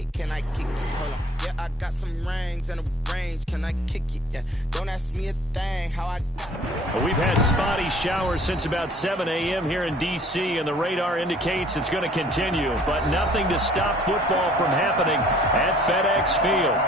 it? Can I kick it? Hold on. Yeah, I got some rings and a range. Can I kick it? Yeah. Don't ask me a thing. How I... Well, we've had spotty showers since about 7 a.m. here in D.C., and the radar indicates it's going to continue, but nothing to stop football from happening at FedEx Field.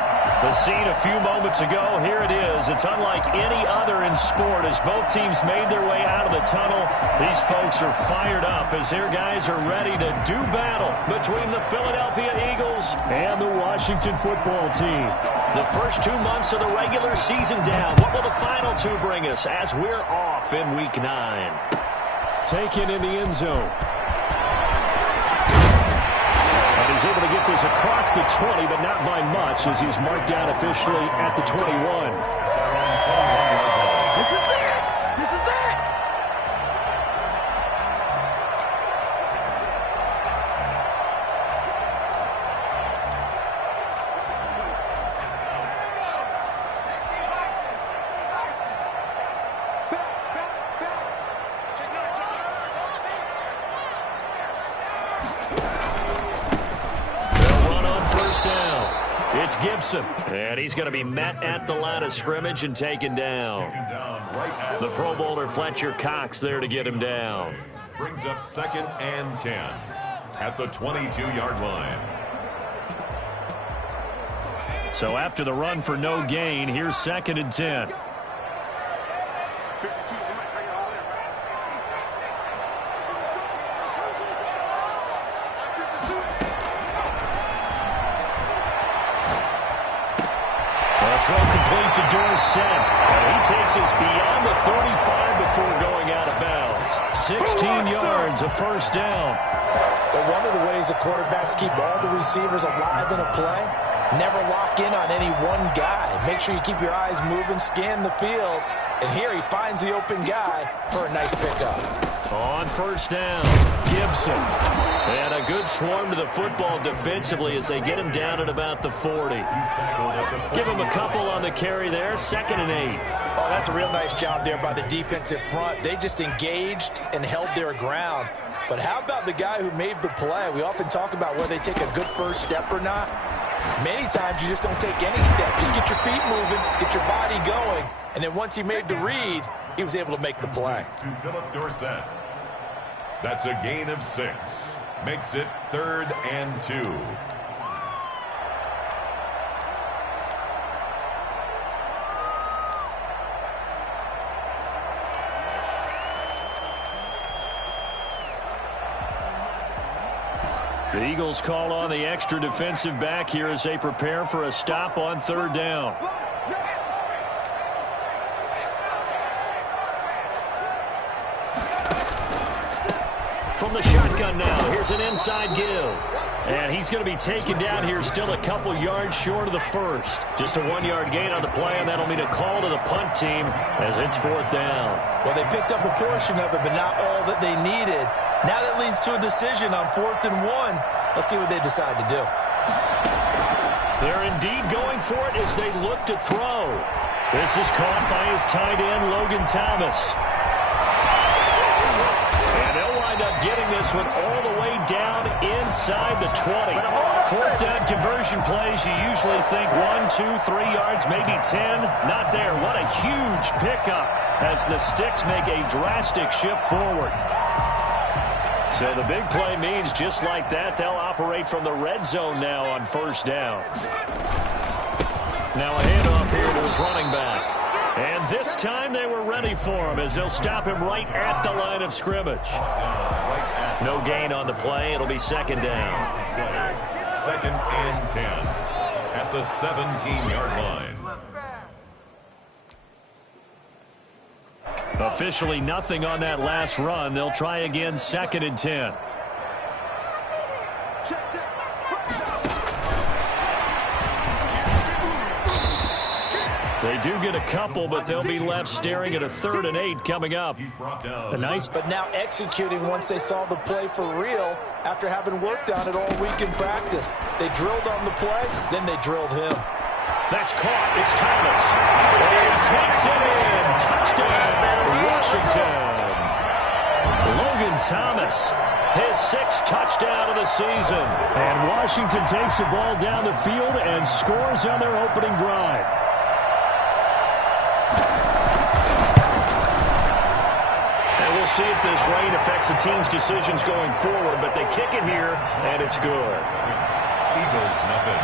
The scene a few moments ago, here it is. It's unlike any other in sport as both teams made their way out of the tunnel. These folks are fired up as their guys are ready to do battle between the Philadelphia Eagles and the Washington football team. The first 2 months of the regular season down. What will the final two bring us as we're off in Week 9? Taken in the end zone. He's able to get this across the 20, but not by much as he's marked down officially at the 21. This is it! This is it! It's Gibson, and he's going to be met at the line of scrimmage and taken down. The Pro Bowler Fletcher Cox there to get him down. Brings up 2nd and 10 at the 22-yard line. So after the run for no gain, here's 2nd and 10. Throw complete to Dorsett. And he takes us beyond the 35 before going out of bounds. 16 yards, a first down. But one of the ways the quarterbacks keep all the receivers alive in a play, never lock in on any one guy. Make sure you keep your eyes moving, scan the field. And here he finds the open guy for a nice pickup. On first down, Gibson. And a good swarm to the football defensively as they get him down at about the 40. Give him a couple on the carry there, 2nd and 8. Oh, that's a real nice job there by the defensive front. They just engaged and held their ground. But how about the guy who made the play? We often talk about whether they take a good first step or not. Many times you just don't take any step. Just get your feet moving, get your body going. And then once he made the read, he was able to make the play. To Philip Dorsett. That's a gain of 6. Makes it 3rd and 2. The Eagles call on the extra defensive back here as they prepare for a stop on 3rd down. From the shotgun now, here's an inside give. And he's going to be taken down here still a couple yards short of the first. Just a 1-yard gain on the play, and that'll mean a call to the punt team as it's 4th down. Well, they picked up a portion of it, but not all that they needed. Now that leads to a decision on 4th and 1. Let's see what they decide to do. They're indeed going for it as they look to throw. This is caught by his tight end, Logan Thomas. And they'll wind up getting this one all the way down inside the 20. 4th down conversion plays, you usually think 1, 2, 3 yards, maybe 10. Not there. What a huge pickup as the Sticks make a drastic shift forward. So the big play means just like that, they'll operate from the red zone now on 1st down. Now a handoff here to his running back. And this time they were ready for him as they'll stop him right at the line of scrimmage. No gain on the play. It'll be 2nd down. 2nd and 10 at the 17-yard line. Officially nothing on that last run. They'll try again 2nd and 10. They do get a couple, but they'll be left staring at a 3rd and 8 coming up. Nice, but now executing once they saw the play for real after having worked on it all week in practice. They drilled on the play, then they drilled him. That's caught. It's Thomas. And he takes it in. Touchdown, Washington. Logan Thomas, his 6th touchdown of the season. And Washington takes the ball down the field and scores on their opening drive. And we'll see if this rain affects the team's decisions going forward, but they kick it here, and it's good. Eagles, nothing.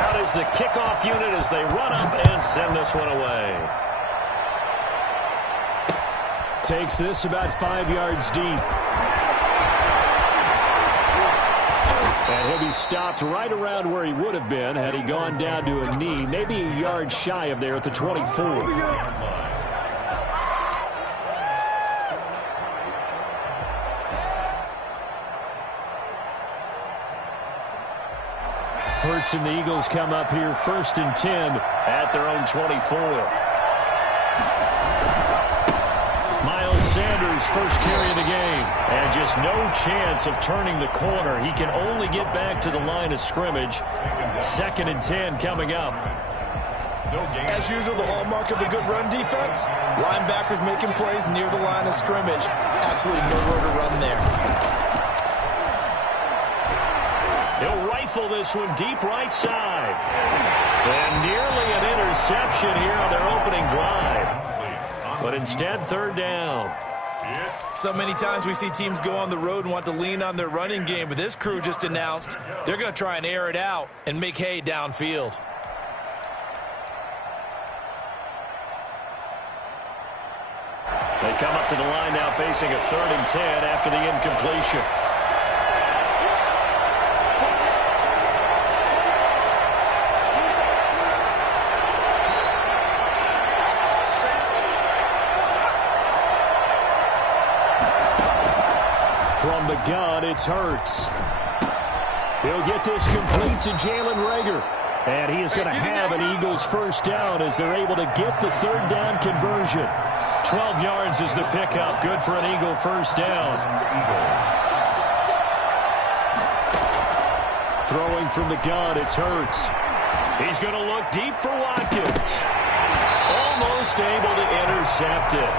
Out is the kickoff unit as they run up and send this one away. Takes this about 5 yards deep. And he'll be stopped right around where he would have been had he gone down to a knee, maybe a yard shy of there at the 24. Hurts and the Eagles come up here 1st and 10 at their own 24. Miles Sanders first carry of the game, and just no chance of turning the corner. He can only get back to the line of scrimmage. 2nd and 10 coming up. As usual, the hallmark of a good run defense, linebackers making plays near the line of scrimmage. Absolutely nowhere to run there. He'll rifle this one deep right side. And nearly an interception here on their opening drive. But instead, 3rd down. So many times we see teams go on the road and want to lean on their running game, but this crew just announced they're going to try and air it out and make hay downfield. They come up to the line now facing a 3rd and 10 after the incompletion. From the gun, it's Hurts. He'll get this complete to Jalen Reagor. And he is going to have an Eagles 1st down as they're able to get the 3rd down conversion. 12 yards is the pickup. Good for an Eagle 1st down. Throwing from the gun, it's Hurts. He's going to look deep for Watkins. Almost able to intercept it.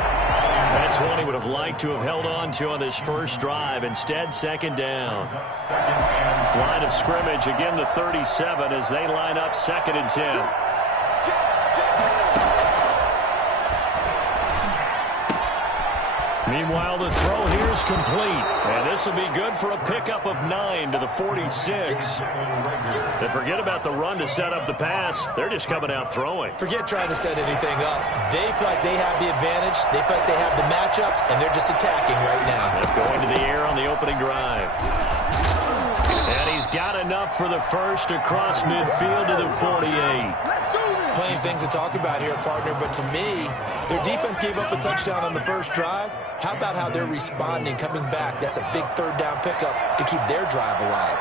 That's one he would have liked to have held on to on this first drive. Instead, 2nd down. Line of scrimmage, again the 37 as they line up 2nd and 10. Meanwhile, the throw here is complete. And this will be good for a pickup of 9 to the 46. They forget about the run to set up the pass. They're just coming out throwing. Forget trying to set anything up. They feel like they have the advantage. They feel like they have the matchups, and they're just attacking right now. They're going to the air on the opening drive. And he's got enough for the first across midfield to the 48. Plenty of things to talk about here, partner, but to me, their defense gave up a touchdown on the first drive. How about how they're responding, coming back? That's a big 3rd down pickup to keep their drive alive.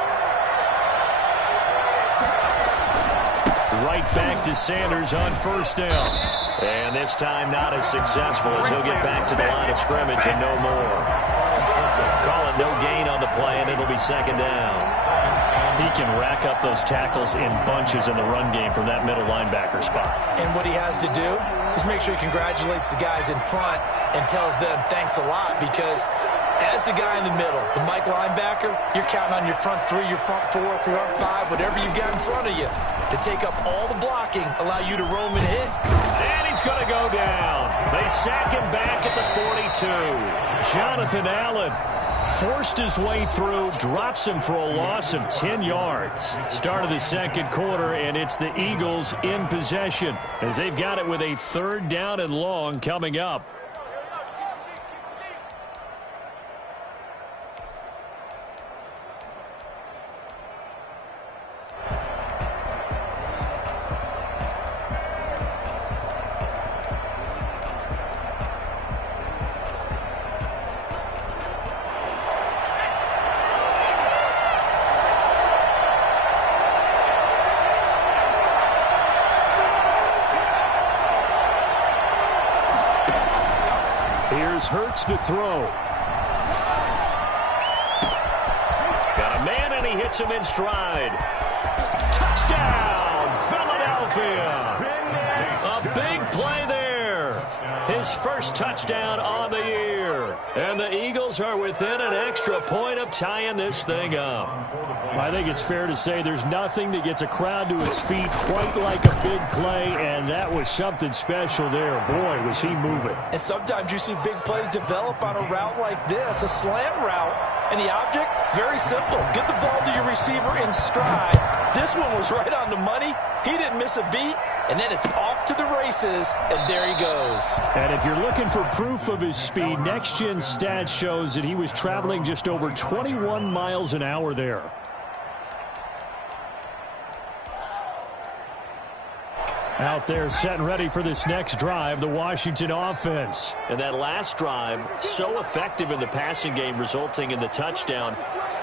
Right back to Sanders on 1st down. And this time not as successful as he'll get back to the line of scrimmage and no more. Call it no gain on the play, and it'll be 2nd down. He can rack up those tackles in bunches in the run game from that middle linebacker spot. And what he has to do is make sure he congratulates the guys in front and tells them thanks a lot, because as the guy in the middle, the Mike linebacker, you're counting on your front 3, your front 4, your front 5, whatever you've got in front of you to take up all the blocking, allow you to roam and hit. And he's going to go down. They sack him back at the 42. Jonathan Allen forced his way through, drops him for a loss of 10 yards. Start of the 2nd quarter, and it's the Eagles in possession as they've got it with a 3rd down and long coming up. Hurts to throw. Got a man, and he hits him in stride. Touchdown, Philadelphia. A big play there. His first touchdown on the year. And the Eagles are within an extra point of tying this thing up. I think it's fair to say there's nothing that gets a crowd to its feet quite like a big play, and that was something special there. Boy, was he moving. And sometimes you see big plays develop on a route like this, a slant route. And the object, very simple. Get the ball to your receiver in stride. This one was right on the money. He didn't miss a beat. And then it's off to the races, and there he goes. And if you're looking for proof of his speed, Next Gen Stats shows that he was traveling just over 21 miles an hour there. Out there set and ready for this next drive, the Washington offense. And that last drive, so effective in the passing game, resulting in the touchdown.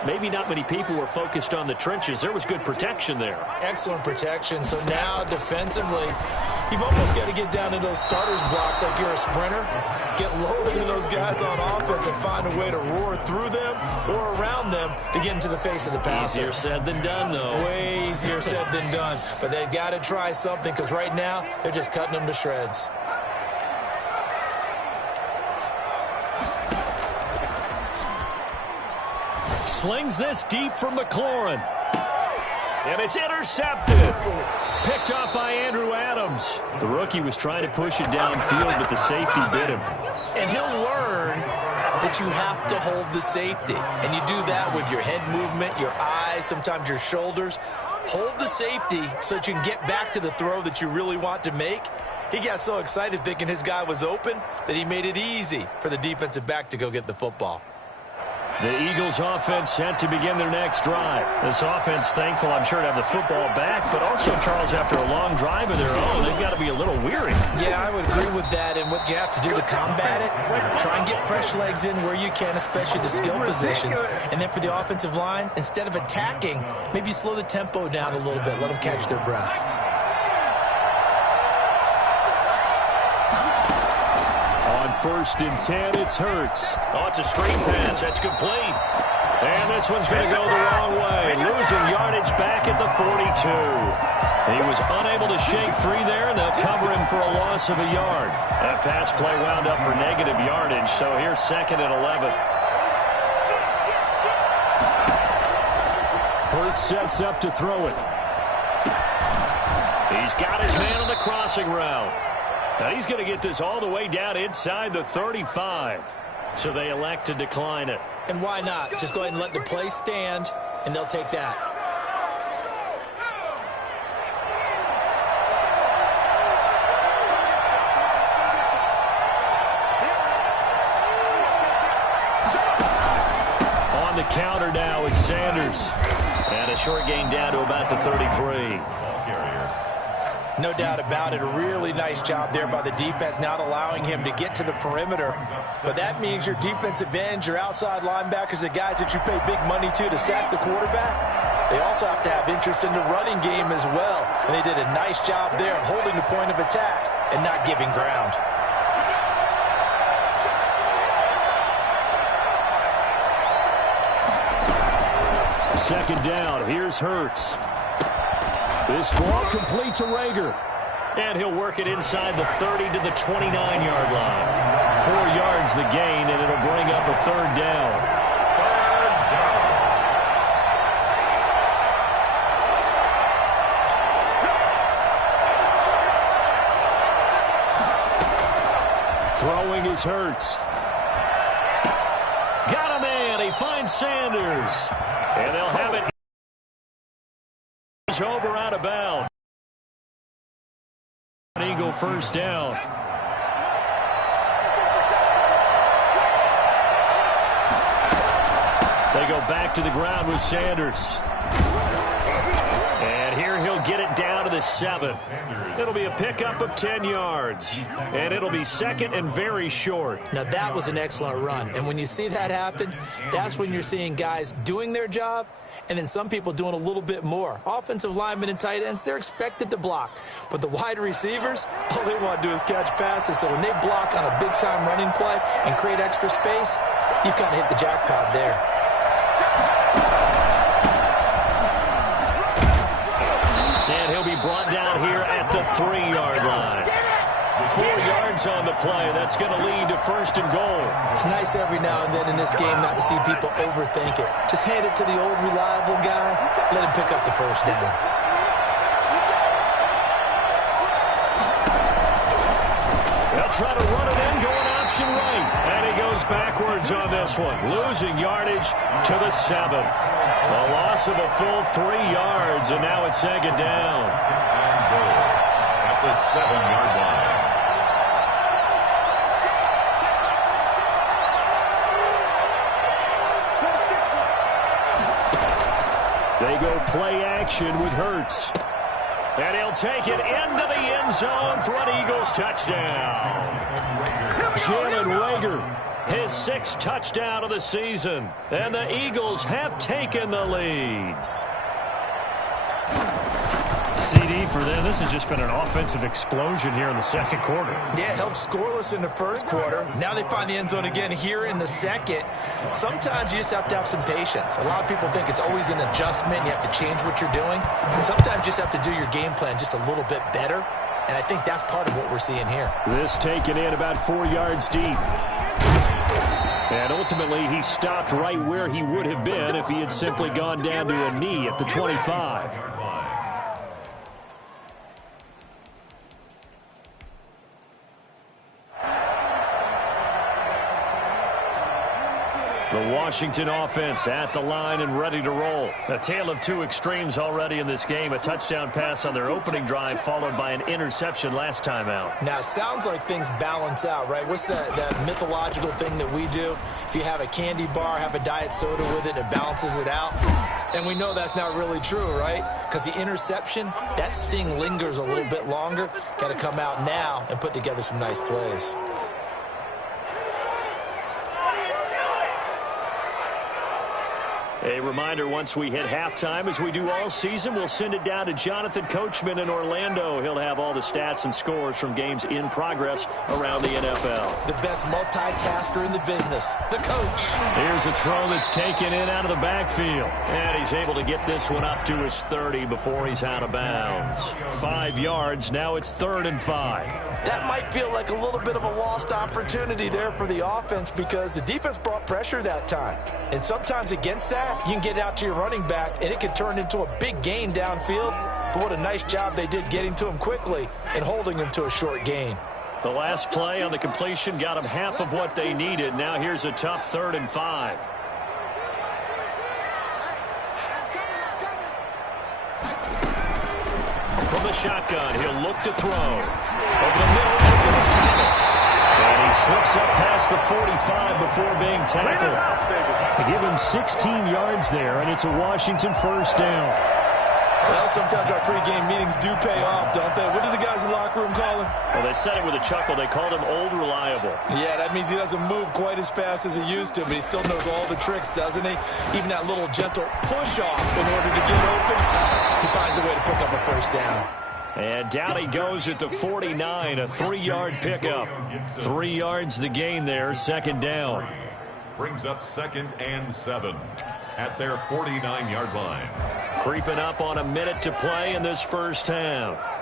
Maybe not many people were focused on the trenches. There was good protection there. Excellent protection. So now defensively, you've almost got to get down in those starters blocks like you're a sprinter. Get lower than those guys on offense and find a way to roar through them or around them to get into the face of the passer. Easier said than done, though. Way easier said than done. But they've got to try something because right now they're just cutting them to shreds. Slings this deep from McLaurin. And it's intercepted. Picked off by Andrew Adams. The rookie was trying to push it downfield, but the safety bit him. And he'll learn that you have to hold the safety. And you do that with your head movement, your eyes, sometimes your shoulders. Hold the safety so that you can get back to the throw that you really want to make. He got so excited thinking his guy was open that he made it easy for the defensive back to go get the football. The Eagles offense set to begin their next drive. This offense thankful, I'm sure, to have the football back, but also, Charles, after a long drive of their own, they've got to be a little weary. Yeah, I would agree with that, and what you have to do to combat it, try and get fresh legs in where you can, especially the skill positions. And then for the offensive line, instead of attacking, maybe slow the tempo down a little bit, let them catch their breath. First and 10, it's Hurts. Oh, it's a screen pass. That's complete. And this one's going to go the wrong way. Losing yardage back at the 42. He was unable to shake free there, and they'll cover him for a loss of a yard. That pass play wound up for negative yardage, so here's 2nd and 11. Hurts sets up to throw it. He's got his man on the crossing route. Now he's going to get this all the way down inside the 35. So they elect to decline it. And why not? Just go ahead and let the play stand, and they'll take that. On the counter now, it's Sanders. And a short gain down to about the 33. No doubt about it. A really nice job there by the defense, not allowing him to get to the perimeter. But that means your defensive ends, your outside linebackers, the guys that you pay big money to sack the quarterback, they also have to have interest in the running game as well. And they did a nice job there of holding the point of attack and not giving ground. Second down. Here's Hurts. This ball complete to Rager. And he'll work it inside the 30 to the 29-yard line. 4 yards the gain, and it'll bring up a 3rd down. Throwing is Hurts. Got a man. He finds Sanders. And they'll have it. Over out of bounds. Eagle first down. They go back to the ground with Sanders. And here he'll get it down to the 7. It'll be a pickup of 10 yards. And it'll be 2nd and very short. Now that was an excellent run. And when you see that happen, that's when you're seeing guys doing their job and then some people doing a little bit more. Offensive linemen and tight ends, they're expected to block. But the wide receivers, all they want to do is catch passes. So when they block on a big-time running play and create extra space, you've kind of hit the jackpot there. And he'll be brought down here at the 3-yard line. 4 yards yards on the play. That's going to lead to 1st and goal. It's nice every now and then in this game not to see people overthink it. Just hand it to the old reliable guy. Let him pick up the 1st down. They'll try to run it in, going option right. And he goes backwards on this one, losing yardage to the 7. A loss of a full 3 yards, and now it's 2nd down. And goal at the 7-yard line. They go play action with Hurts. And he'll take it into the end zone for an Eagles touchdown. Jalen Reagor, his 6th touchdown of the season. And the Eagles have taken the lead. CD for them. This has just been an offensive explosion here in the 2nd quarter. Yeah, held scoreless in the 1st quarter. Now they find the end zone again here in the 2nd. Sometimes you just have to have some patience. A lot of people think it's always an adjustment. You have to change what you're doing. Sometimes you just have to do your game plan just a little bit better. And I think that's part of what we're seeing here. This taken in about 4 yards deep. And ultimately, he stopped right where he would have been if he had simply gone down to a knee at the 25. The Washington offense at the line and ready to roll. A tale of 2 extremes already in this game. A touchdown pass on their opening drive followed by an interception last time out. Now, it sounds like things balance out, right? What's that mythological thing that we do? If you have a candy bar, have a diet soda with it, it balances it out. And we know that's not really true, right? Because the interception, that sting lingers a little bit longer. Got to come out now and put together some nice plays. A reminder, once we hit halftime, as we do all season, we'll send it down to Jonathan Coachman in Orlando. He'll have all the stats and scores from games in progress around the NFL. The best multitasker in the business, the coach. Here's a throw that's taken in out of the backfield. And he's able to get this one up to his 30 before he's out of bounds. 5 yards, now it's 3rd and 5. That might feel like a little bit of a lost opportunity there for the offense because the defense brought pressure that time. And sometimes against that, you can get out to your running back, and it can turn into a big gain downfield. But what a nice job they did getting to him quickly and holding him to a short gain. The last play on the completion got them half of what they needed. Now here's a tough 3rd and 5. From the shotgun, he'll look to throw. Over the middle, there is Thomas. And he slips up past the 45 before being tackled. They give him 16 yards there, and it's a Washington 1st down. Well, sometimes our pregame meetings do pay off, don't they? What do the guys in the locker room call him? Well, they said it with a chuckle. They called him Old Reliable. Yeah, that means he doesn't move quite as fast as he used to, but he still knows all the tricks, doesn't he? Even that little gentle push-off in order to get open, he finds a way to pick up a 1st down. And down he goes at the 49, a 3-yard pickup. 3 yards the gain there, 2nd down. Brings up 2nd and 7 at their 49-yard line. Creeping up on a minute to play in this 1st half.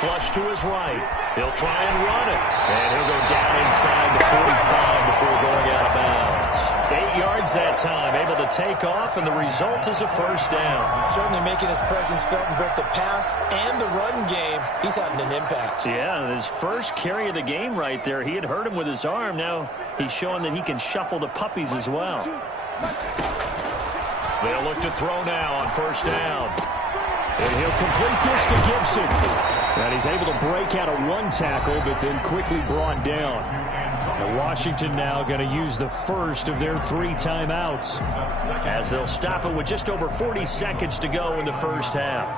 Flush to his right. He'll try and run it. And he'll go down inside the 45 before going out of bounds. 8 yards that time, able to take off, and the result is a 1st down. Certainly making his presence felt in both the pass and the run game. He's having an impact. Yeah, his first carry of the game right there. He had hurt him with his arm. Now he's showing that he can shuffle the puppies as well. They'll look to throw now on 1st down. And he'll complete this to Gibson. And he's able to break out a 1 tackle, but then quickly brought down. And Washington now going to use the first of their 3 timeouts, as they'll stop it with just over 40 seconds to go in the 1st half.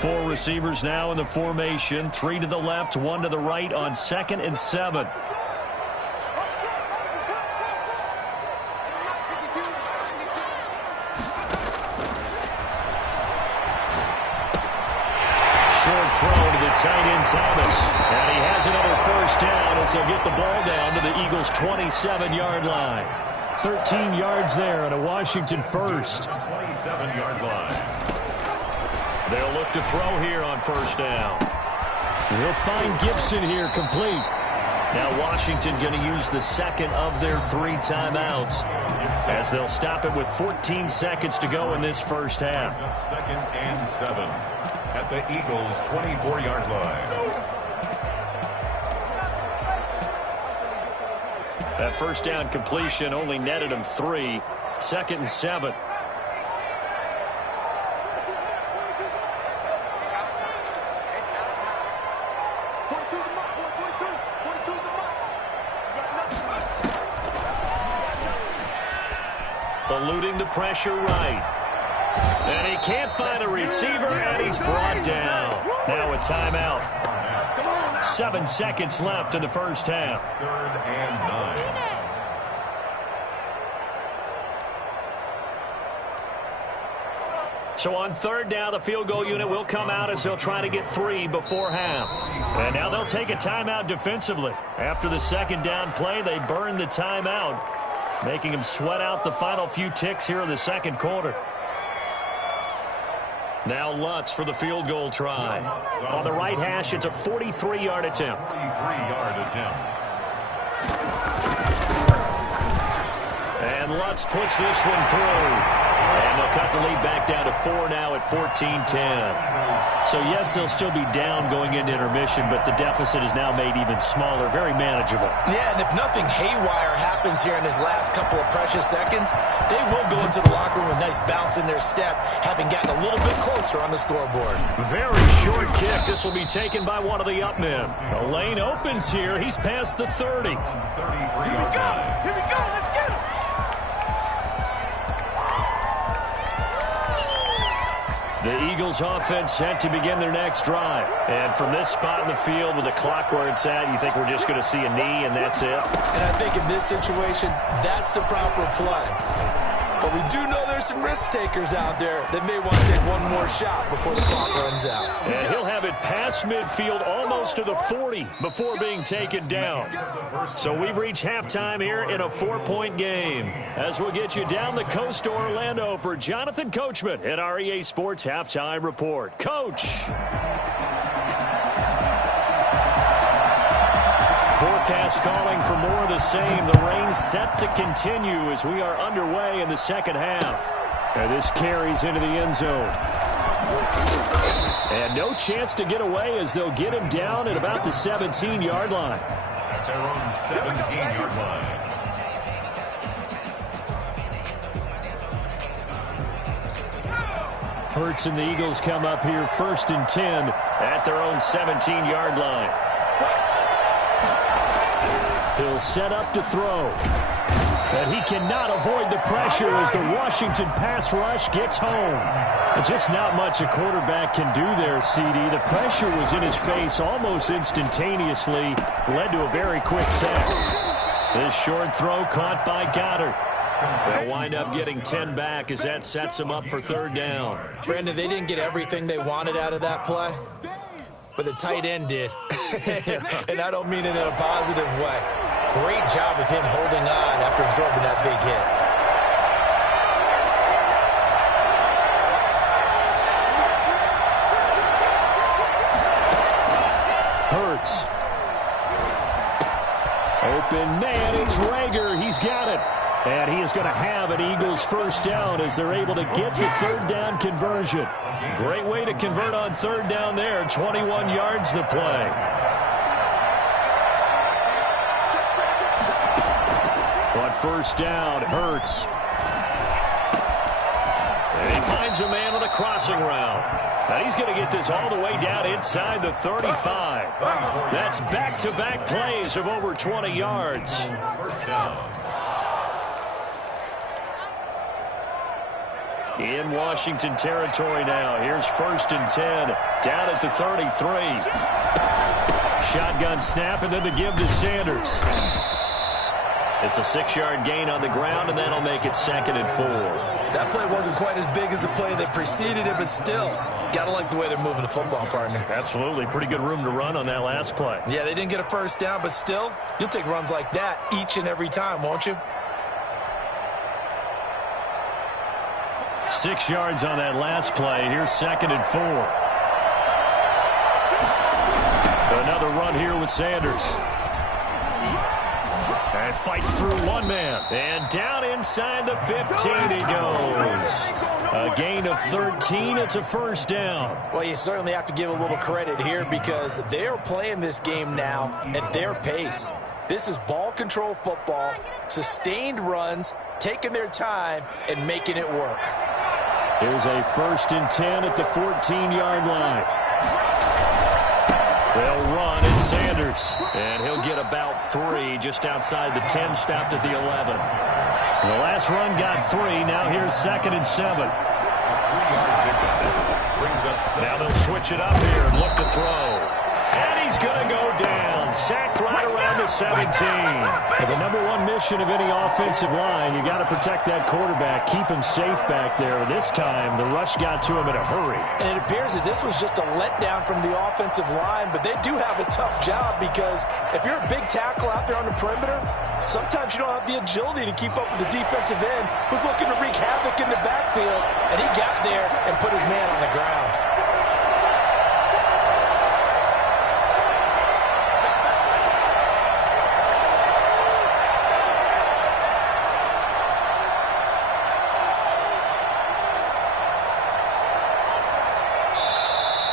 Four receivers now in the formation. 3 to the left, 1 to the right on 2nd and 7. tight end Thomas. And he has another first down as they'll get the ball down to the Eagles' 27-yard line. 13 yards there and a Washington first. 27-yard line. They'll look to throw here on first down. We'll find Gibson here complete. Now Washington going to use the second of their 3 timeouts as they'll stop it with 14 seconds to go in this first half. 2nd and 7 at the Eagles' 24-yard line. That first down completion only netted him 3. 2nd and 7. Eluding the pressure right. And he can't find a receiver, and he's brought down. Now a timeout. 7 seconds left in the first half. 3rd and 9. So on third down, the field goal unit will come out as they'll try to get 3 before half. And now they'll take a timeout defensively. After the second down play, they burn the timeout, making them sweat out the final few ticks here in the second quarter. Now Lutz for the field goal try. On the right hash, it's a 43-yard attempt. 43-yard attempt. And Lutz puts this one through. And they'll cut the lead back down to 4 now at 14-10. So, yes, they'll still be down going into intermission, but the deficit is now made even smaller, very manageable. Yeah, and if nothing haywire happens here in his last couple of precious seconds, they will go into the locker room with a nice bounce in their step, having gotten a little bit closer on the scoreboard. Very short kick. This will be taken by one of the up men. The lane opens here. He's past the 30. 33-yard line. Here we go. Let's get him. The Eagles offense set to begin their next drive. And from this spot in the field with the clock where it's at, you think we're just going to see a knee and that's it? And I think in this situation, that's the proper play. But we do know there's some risk takers out there that may want to take one more shot before the clock runs out. And he'll have it past midfield almost to the 40 before being taken down. So we've reached halftime here in a 4-point game. As we'll get you down the coast to Orlando for Jonathan Coachman at our EA Sports Halftime Report. Coach. Forecast calling for more of the same. The rain set to continue as we are underway in the second half. And this carries into the end zone. And no chance to get away as they'll get him down at about the 17-yard line. At their own 17-yard line. Hurts and the Eagles come up here 1st and 10 at their own 17-yard line. He'll set up to throw. And he cannot avoid the pressure as the Washington pass rush gets home. And just not much a quarterback can do there, CD. The pressure was in his face almost instantaneously. Led to a very quick sack. This short throw caught by Goddard. They'll wind up getting 10 back as that sets them up for third down. Brandon, they didn't get everything they wanted out of that play, but the tight end did. And I don't mean it in a positive way. Great job of him holding on after absorbing that big hit. Hurts. Open man, it's Reagor. He's got it. And he is going to have an Eagles first down as they're able to get the third down conversion. Great way to convert on third down there. 21 yards the play. On first down, Hurts. And he finds a man on a crossing route. And he's going to get this all the way down inside the 35. That's back-to-back plays of over 20 yards. First down. In Washington territory now. Here's 1st and 10. Down at the 33. Shotgun snap and then the give to Sanders. It's a 6-yard gain on the ground, and that'll make it 2nd and 4. That play wasn't quite as big as the play that preceded it, but still, got to like the way they're moving the football, partner. Absolutely. Pretty good room to run on that last play. Yeah, they didn't get a first down, but still, you'll take runs like that each and every time, won't you? 6 yards on that last play. Here's 2nd and 4. Another run here with Sanders. And fights through one man. And down inside the 15 he goes. A gain of 13. It's a first down. Well, you certainly have to give a little credit here because they're playing this game now at their pace. This is ball control football, sustained runs, taking their time, and making it work. Here's a 1st and 10 at the 14-yard line. They'll run in Sanders, and he'll get about 3 just outside the 10, stopped at the 11. The last run got 3. Now here's 2nd and 7. Now they'll switch it up here and look to throw. And he's going to go down. Sacked right around the 17. The number one mission of any offensive line, you got to protect that quarterback, keep him safe back there. This time, the rush got to him in a hurry. And it appears that this was just a letdown from the offensive line, but they do have a tough job because if you're a big tackle out there on the perimeter, sometimes you don't have the agility to keep up with the defensive end who's looking to wreak havoc in the backfield, and he got there and put his man on the ground.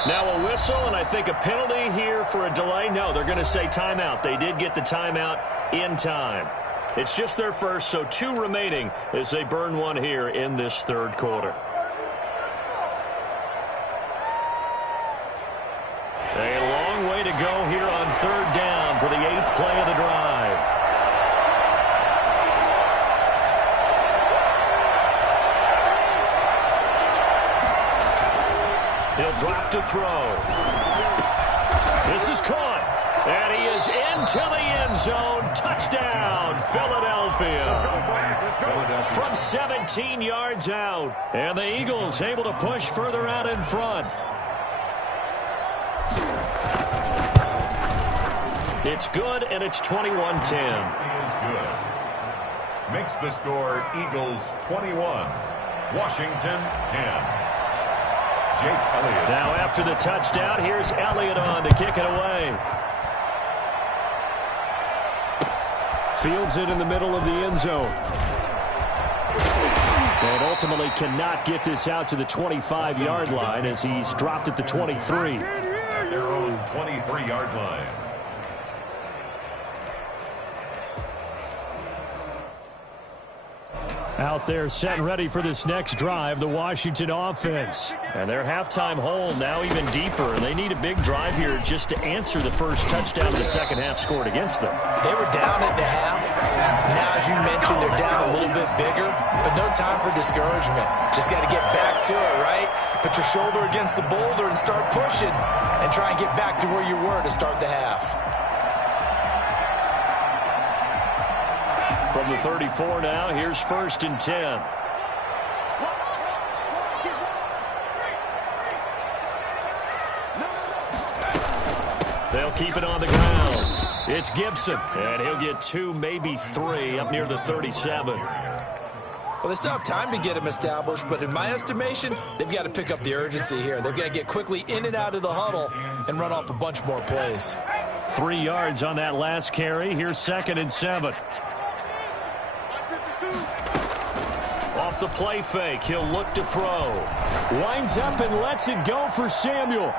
Now a whistle, and I think a penalty here for a delay. No, they're going to say timeout. They did get the timeout in time. It's just their first, so 2 remaining as they burn one here in this 3rd quarter. A long way to go here on 3rd down for the 8th play of the drive. He'll drop to throw. This is caught. And he is into the end zone. Touchdown, Philadelphia. From 17 yards out. And the Eagles able to push further out in front. It's good, and it's 21-10. Is good. Makes the score Eagles 21, Washington 10. Jake Elliott. Now after the touchdown, here's Elliott on to kick it away. Fields it in the middle of the end zone. And ultimately cannot get this out to the 25-yard line as he's dropped at the 23. At their own 23-yard line. Out there set and ready for this next drive, the Washington offense. And their halftime hole now even deeper. They need a big drive here just to answer the first touchdown of the second half scored against them. They were down at the half. Now, as you mentioned, they're down a little bit bigger, but no time for discouragement. Just got to get back to it, right? Put your shoulder against the boulder and start pushing and try and get back to where you were to start the half. From the 34 now, here's 1st and 10. They'll keep it on the ground. It's Gibson, and he'll get 2, maybe 3 up near the 37. Well, they still have time to get him established, but in my estimation, they've got to pick up the urgency here. They've got to get quickly in and out of the huddle and run off a bunch more plays. 3 yards on that last carry. Here's 2nd and 7. Off the play fake, he'll look to throw. Winds up and lets it go for Samuel.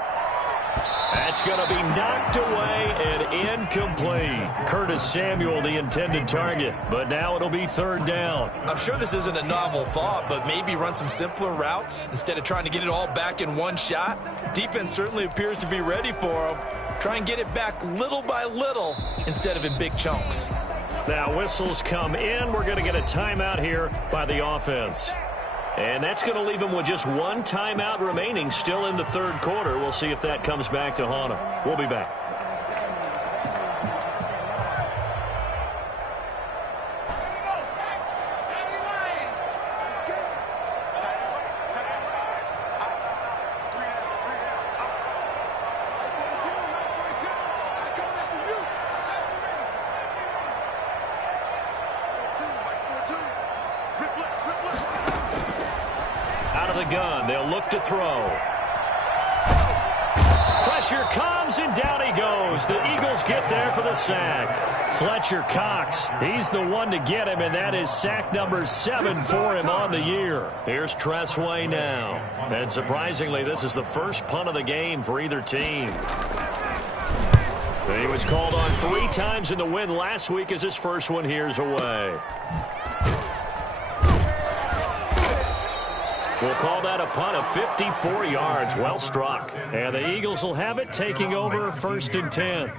That's going to be knocked away and incomplete. Curtis Samuel, the intended target, but now it'll be 3rd down. I'm sure this isn't a novel thought, but maybe run some simpler routes instead of trying to get it all back in one shot. Defense certainly appears to be ready for him. Try and get it back little by little instead of in big chunks. Now whistles come in. We're going to get a timeout here by the offense. And that's going to leave them with just 1 timeout remaining still in the 3rd quarter. We'll see if that comes back to haunt them. We'll be back. of the gun. They'll look to throw. Pressure comes, and down he goes. The Eagles get there for the sack. Fletcher Cox, he's the one to get him, and that is sack number 7 for him on the year. Here's Tressway now. And surprisingly, this is the first punt of the game for either team. He was called on 3 times in the win last week as his first one here's away. We'll call that a punt of 54 yards. Well struck. And the Eagles will have it, taking over 1st and 10.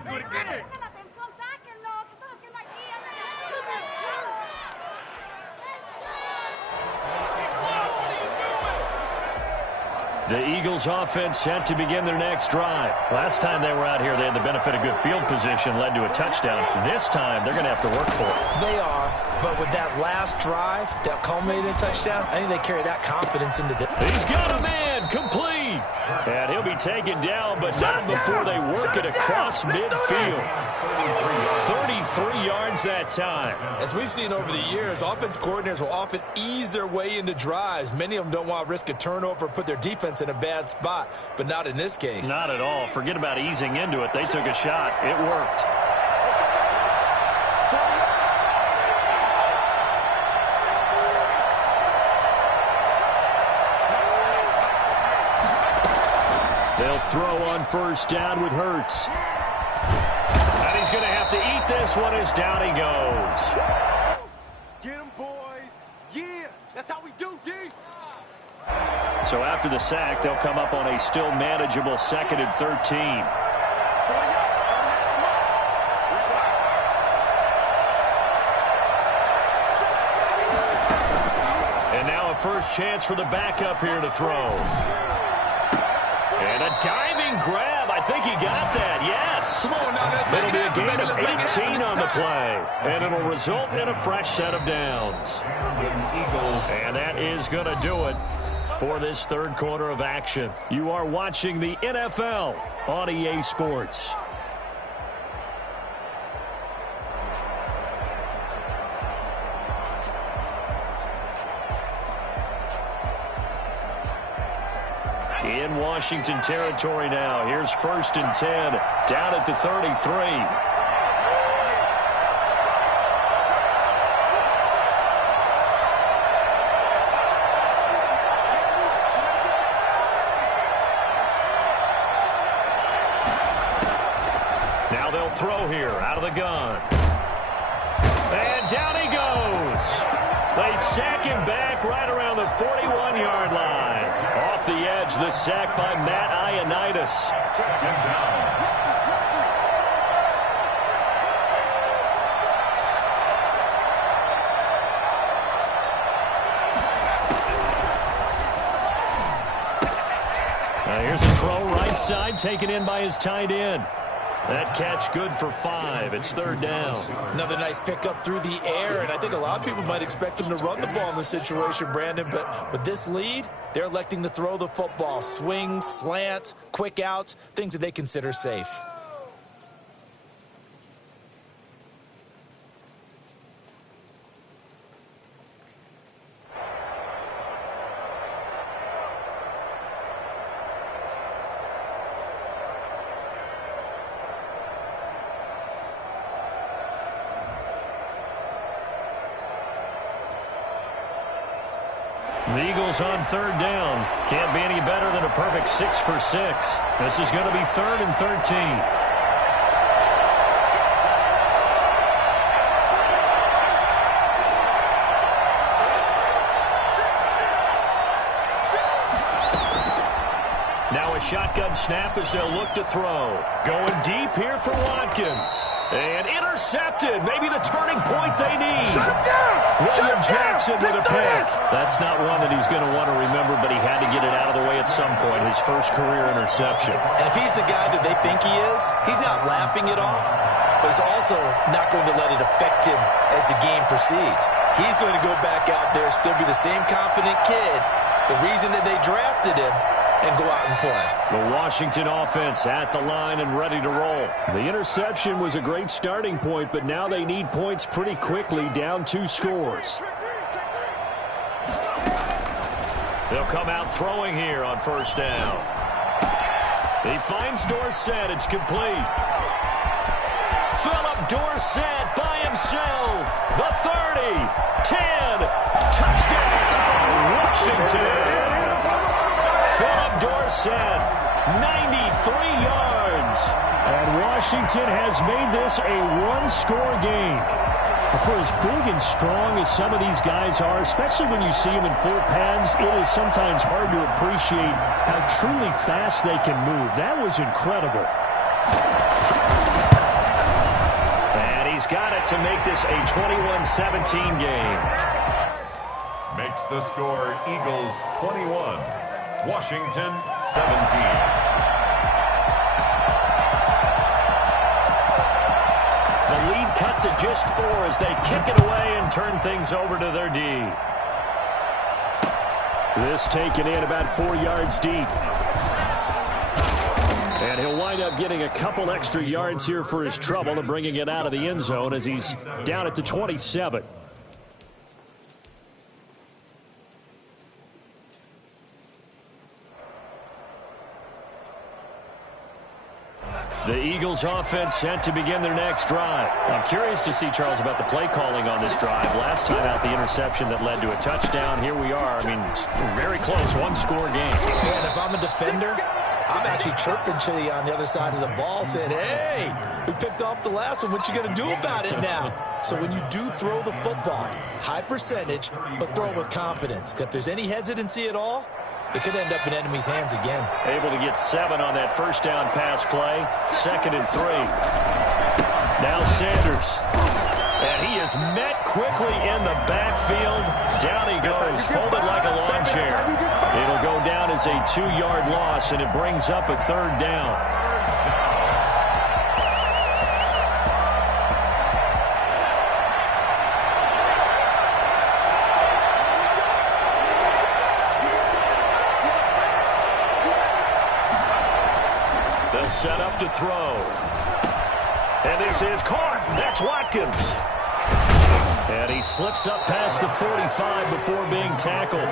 The Eagles offense set to begin their next drive. Last time they were out here, they had the benefit of good field position, led to a touchdown. This time, they're going to have to work for it. They are, but with that last drive that culminated in a touchdown, I think they carry that confidence into the... He's got a man, complete. And he'll be taken down, but not before they work it across midfield. 33 yards that time. As we've seen over the years, offense coordinators will often ease their way into drives. Many of them don't want to risk a turnover, put their defense in a bad spot, but not in this case. Not at all. Forget about easing into it. They took a shot. It worked. They'll throw on 1st down with Hurts. And he's going to have to eat this one as down he goes. Get him, boys. Yeah, that's how we do, D. So after the sack, they'll come up on a still manageable 2nd and 13. And now a first chance for the backup here to throw. And a diving grab. I think he got that. Yes. Come on now. It'll be a gain of 18 on the play. And it'll result in a fresh set of downs. And that is going to do it for this 3rd quarter of action. You are watching the NFL on EA Sports. In Washington territory now. Here's 1st and 10. Down at the 33. Now they'll throw here out of the gun. And down he goes. They sack him back right around the 41-yard line. Off the edge, the sack by Matt Ioannidis. 2nd down. Now here's a throw right side, taken in by his tight end. That catch good for 5. It's 3rd down. Another nice pickup through the air, and I think a lot of people might expect them to run the ball in this situation, Brandon, but with this lead, they're electing to throw the football. Swings, slants, quick outs, things that they consider safe. The Eagles on 3rd down. Can't be any better than a perfect 6 for 6. This is going to be 3rd and 13. Now a shotgun snap as they'll look to throw. Going deep here for Watkins. And intercepted. Maybe the turning point they need. William Jackson with a pick. That's not one that he's going to want to remember, but he had to get it out of the way at some point. His first career interception. And if he's the guy that they think he is, he's not laughing it off, but he's also not going to let it affect him as the game proceeds. He's going to go back out there, still be the same confident kid, the reason that they drafted him, and go out and play. The Washington offense at the line and ready to roll. The interception was a great starting point, but now they need points pretty quickly, down 2 scores. They'll come out throwing here on first down. He finds Dorsett. It's complete. Philip Dorsett by himself. The 30, 10, touchdown, Washington. Philip Dorsett, 93 yards. And Washington has made this a one-score game. For as big and strong as some of these guys are, especially when you see them in full pads, it is sometimes hard to appreciate how truly fast they can move. That was incredible. And he's got it to make this a 21-17 game. Makes the score Eagles 21, Washington 17. The lead cut to just 4 as they kick it away and turn things over to their D. This taken in about 4 yards deep. And he'll wind up getting a couple extra yards here for his trouble and bringing it out of the end zone as he's down at the 27. The Eagles offense set to begin their next drive. I'm curious to see, Charles, about the play calling on this drive. Last time out, the interception that led to a touchdown. Here we are. I mean, very close, one-score game. And if I'm a defender, I'm actually chirping Chili on the other side of the ball saying, hey, we picked off the last one. What you going to do about it now? So when you do throw the football, high percentage, but throw it with confidence. If there's any hesitancy at all, it could end up in enemy's hands again. Able to get 7 on that first down pass play. 2nd and 3. Now Sanders. And he is met quickly in the backfield. Down he goes, folded like a lawn chair. It'll go down as a 2-yard loss, and it brings up a 3rd down. Set up to throw. And this is caught. That's Watkins. And he slips up past the 45 before being tackled.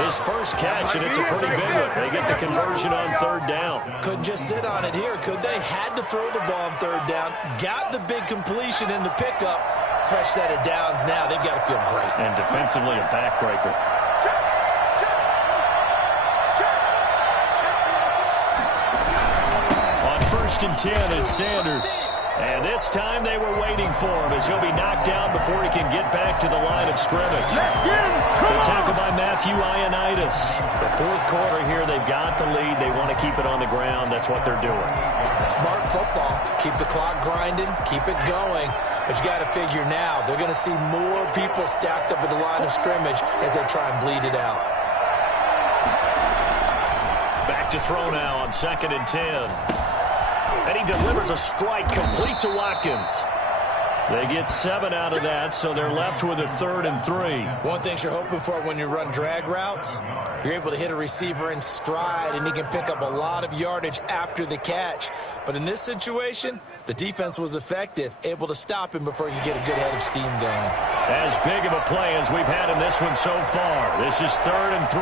His first catch, and it's a pretty big one. They get the conversion on 3rd down. Couldn't just sit on it here, could they? Had to throw the ball on 3rd down. Got the big completion in the pickup. Fresh set of downs now. They've got to feel great. And defensively, a backbreaker. First and 10, it's Sanders. And this time they were waiting for him as he'll be knocked down before he can get back to the line of scrimmage. The tackle by Matthew Ioannidis. The 4th quarter here, they've got the lead. They want to keep it on the ground. That's what they're doing. Smart football. Keep the clock grinding. Keep it going. But you got to figure now, they're going to see more people stacked up at the line of scrimmage as they try and bleed it out. Back to throw now on 2nd and 10. And he delivers a strike complete to Watkins. They get 7 out of that, so they're left with a 3rd and 3. One thing you're hoping for when you run drag routes, you're able to hit a receiver in stride, and he can pick up a lot of yardage after the catch. But in this situation, the defense was effective, able to stop him before you get a good head of steam going. As big of a play as we've had in this one so far. This is 3rd and 3.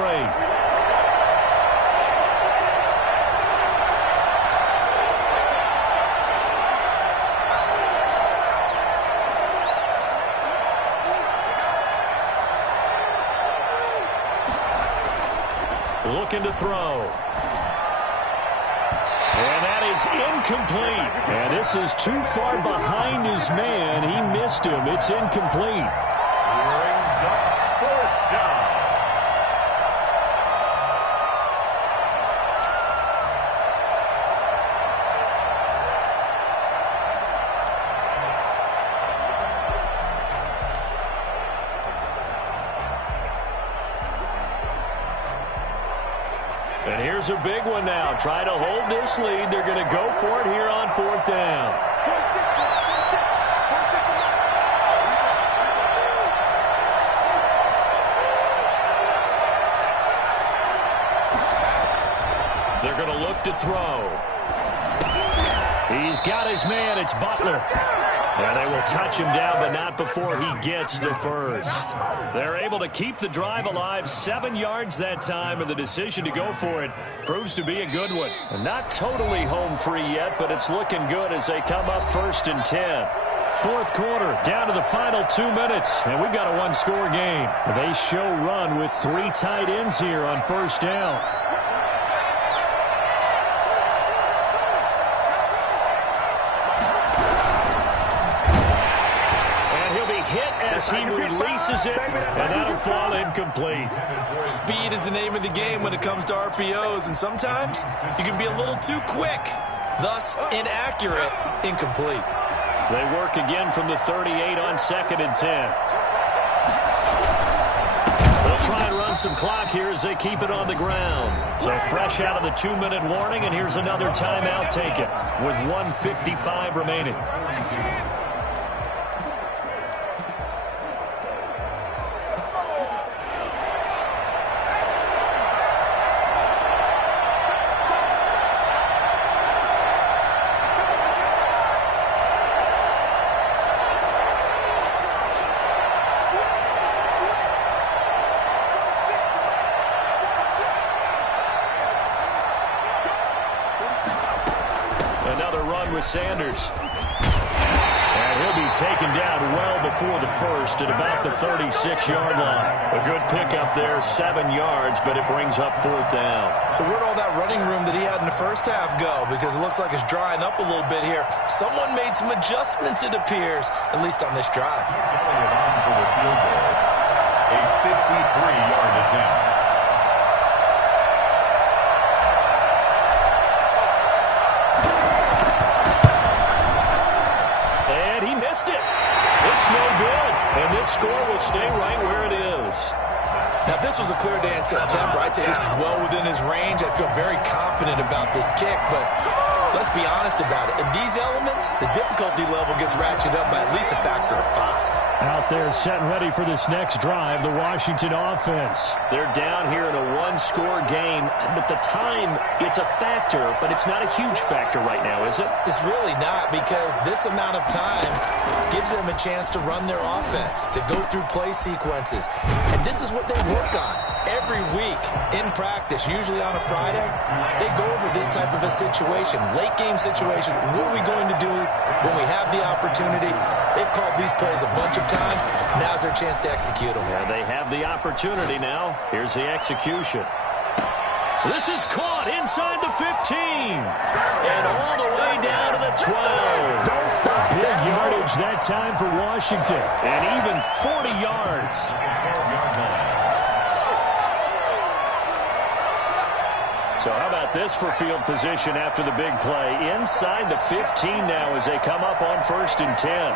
Looking to throw. And that is incomplete. And this is too far behind his man. He missed him. It's incomplete. Brings up 4th down. And here's a big one now. Try to hold this lead. They're going to go for it here on 4th down. They're going to look to throw. He's got his man. It's Butler. And they will touch him down, but not before he gets the first. They're able to keep the drive alive, 7 yards that time, and the decision to go for it proves to be a good one. Not totally home free yet, but it's looking good as they come up 1st and 10. Fourth quarter, down to the final 2 minutes, and we've got a one-score game. They show run with 3 tight ends here on first down. He releases it, and that'll fall incomplete. Speed is the name of the game when it comes to RPOs, and sometimes you can be a little too quick, thus inaccurate, incomplete. They work again from the 38 on 2nd and 10. They'll try and run some clock here as they keep it on the ground. So fresh out of the 2-minute warning, and here's another timeout taken with 1:55 remaining. Sanders. And he'll be taken down well before the first at about the 36-yard line. A good pickup there, 7 yards, but it brings up 4th down. So where'd all that running room that he had in the first half go? Because it looks like it's drying up a little bit here. Someone made some adjustments, it appears, at least on this drive. A 53-yard attempt. And this score will stay right where it is. Now, if this was a clear day in September, I'd say this is well within his range. I feel very confident about this kick, but let's be honest about it. In these elements, the difficulty level gets ratcheted up by at least a factor of 5. Out there set and ready for this next drive, the Washington offense. They're down here in a one-score game, but the time, it's a factor, but it's not a huge factor right now, is it? It's really not, because this amount of time gives them a chance to run their offense, to go through play sequences. And this is what they work on every week in practice, usually on a Friday. They go over this type of a situation, late game situation. What are we going to do when we have the opportunity? They've called these plays a bunch of times. Now's their chance to execute them. Yeah, they have the opportunity now. Here's the execution. This is caught inside the 15. And all the way down to the 12. Big yardage that time for Washington. And even 40 yards. So how about this for field position after the big play? Inside the 15 now as they come up on 1st and 10.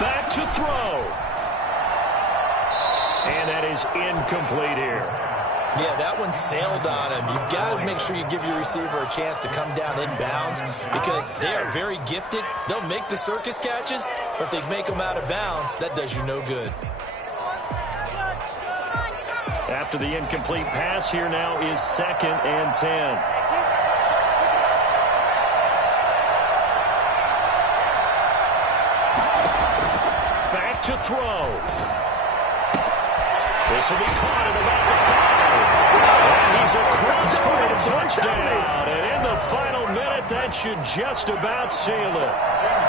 Back to throw. And that is incomplete here. Yeah, that one sailed on him. You've got to make sure you give your receiver a chance to come down inbounds because they are very gifted. They'll make the circus catches, but they make them out of bounds. That does you no good. After the incomplete pass, here now is 2nd and 10. Back to throw. This will be caught at about the 5. And he's across for a touchdown. And in the final minute, that should just about seal it.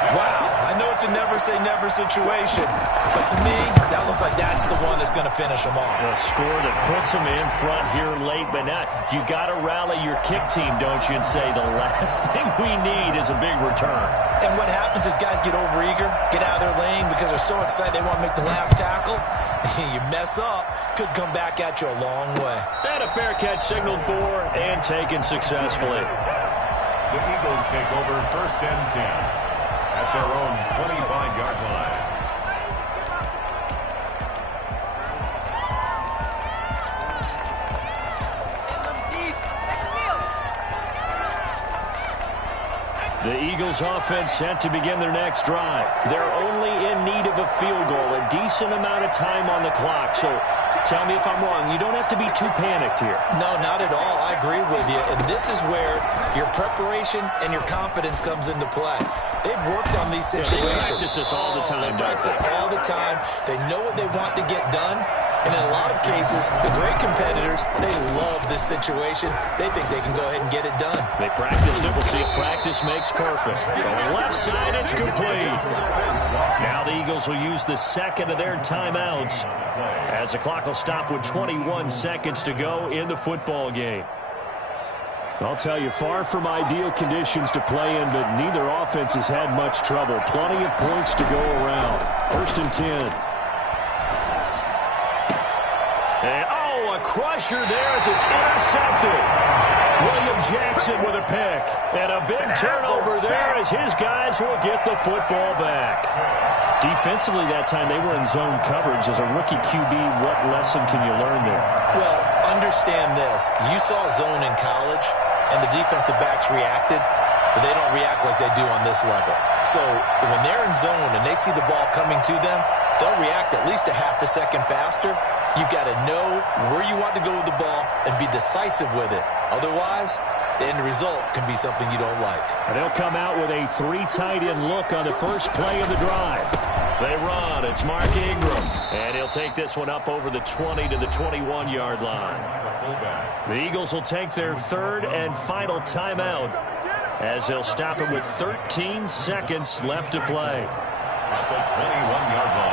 Wow, I know it's a never-say-never situation, but to me, that looks like that's the one that's going to finish them off. A score that puts them in front here late, but now you got to rally your kick team, don't you, and say the last thing we need is a big return. And what happens is guys get overeager, get out of their lane because they're so excited they want to make the last tackle. You mess up, could come back at you a long way. And a fair catch signaled for and taken successfully. The Eagles take over 1st and 10. At their own 25-yard line. The Eagles Eagles offense set to begin their next drive. They're only in need of a field goal, a decent amount of time on the clock. So tell me if I'm wrong. You don't have to be too panicked here. No, not at all. I agree with you. And this is where your preparation and your confidence comes into play. They've worked on these situations. They practice this all the time. They practice it all the time. They know what they want to get done. And in a lot of cases, the great competitors, they love this situation. They think they can go ahead and get it done. They practiced it. We'll see if practice makes perfect. From the left side, it's complete. Now the Eagles will use the second of their timeouts as the clock will stop with 21 seconds to go in the football game. I'll tell you, far from ideal conditions to play in, but neither offense has had much trouble. Plenty of points to go around. 1st and 10. And, a crusher there as it's intercepted. William Jackson with a pick. And a big turnover there as his guys will get the football back. Defensively that time, they were in zone coverage. As a rookie QB, what lesson can you learn there? Well, understand this. You saw zone in college, and the defensive backs reacted, but they don't react like they do on this level. So when they're in zone and they see the ball coming to them, they'll react at least a half a second faster. You've got to know where you want to go with the ball and be decisive with it. Otherwise, the end result can be something you don't like. And they'll come out with a 3 tight end look on the first play of the drive. They run. It's Mark Ingram. And he'll take this one up over the 20 to the 21-yard line. The Eagles will take their 3rd and final timeout as they'll stop it with 13 seconds left to play. At the 21-yard line.